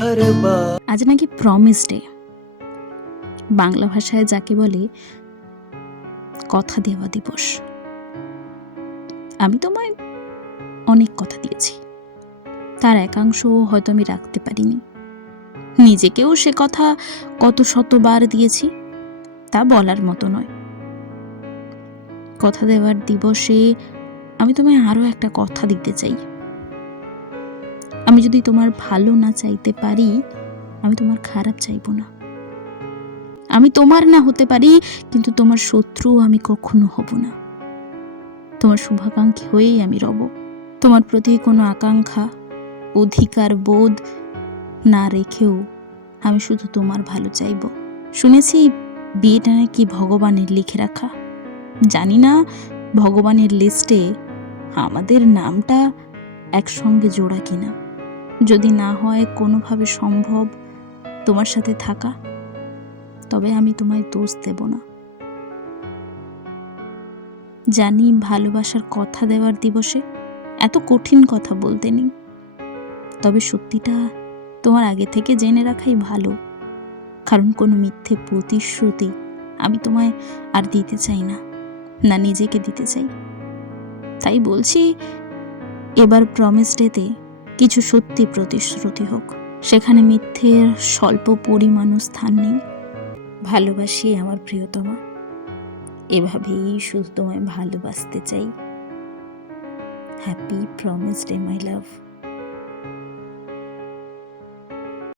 हर बार। আজ নাকি promise day, Bangla ভাষায় যাকে বলে কথা দেওয়া দিবস। আমি তোমায় অনেক কথা দিয়েছি, তার একাংশ হয়তো আমি রাখতে পারিনি। নিজেকেও সে কথা কত শতবার দিয়েছি তা বলার মতো নয়। কথা দেওয়ার দিবসে আমি তোমায় আরো একটা কথা দিতে চাই। আমি যদি তোমার ভালো না চাইতে পারি, আমি তোমার খারাপ চাইবো না। আমি তোমার না হতে পারি, কিন্তু তোমার শত্রু আমি কখনো হব না। তোমার শুভাকাঙ্ক্ষী হয়েই আমি রব। তোমার প্রতি কোনো আকাঙ্ক্ষা, অধিকার বোধ না রেখেও আমি শুধু তোমার ভালো চাইব। শুনেছি বিয়েটা নাকি ভগবানের লিখে রাখা। জানি না ভগবানের লিস্টে আমাদের নামটা একসঙ্গে জোড়া কিনা। যদি না হয় কোনোভাবে সম্ভব তোমার সাথে থাকা, তবে আমি তোমায় দোষ দেব না। জানি ভালোবাসার কথা দেওয়ার দিবসে এত কঠিন কথা বলতে নেই, তবে সত্যিটা তোমার আগে থেকে জেনে রাখাই ভালো। কারণ কোনো মিথ্যে প্রতিশ্রুতি আমি তোমায় আর দিতে চাই না, না নিজেকে দিতে চাই। তাই বলছি, এবার প্রমিস ডেতে কিছু সত্যি প্রতিশ্রুতি হোক, সেখানে মিথ্যের স্বল্প পরিমাণও স্থান নেই। ভালোবাসি আমার প্রিয়তমা, এভাবেই শুধু তোমায় ভালোবাসতে চাই। Happy promise day my love.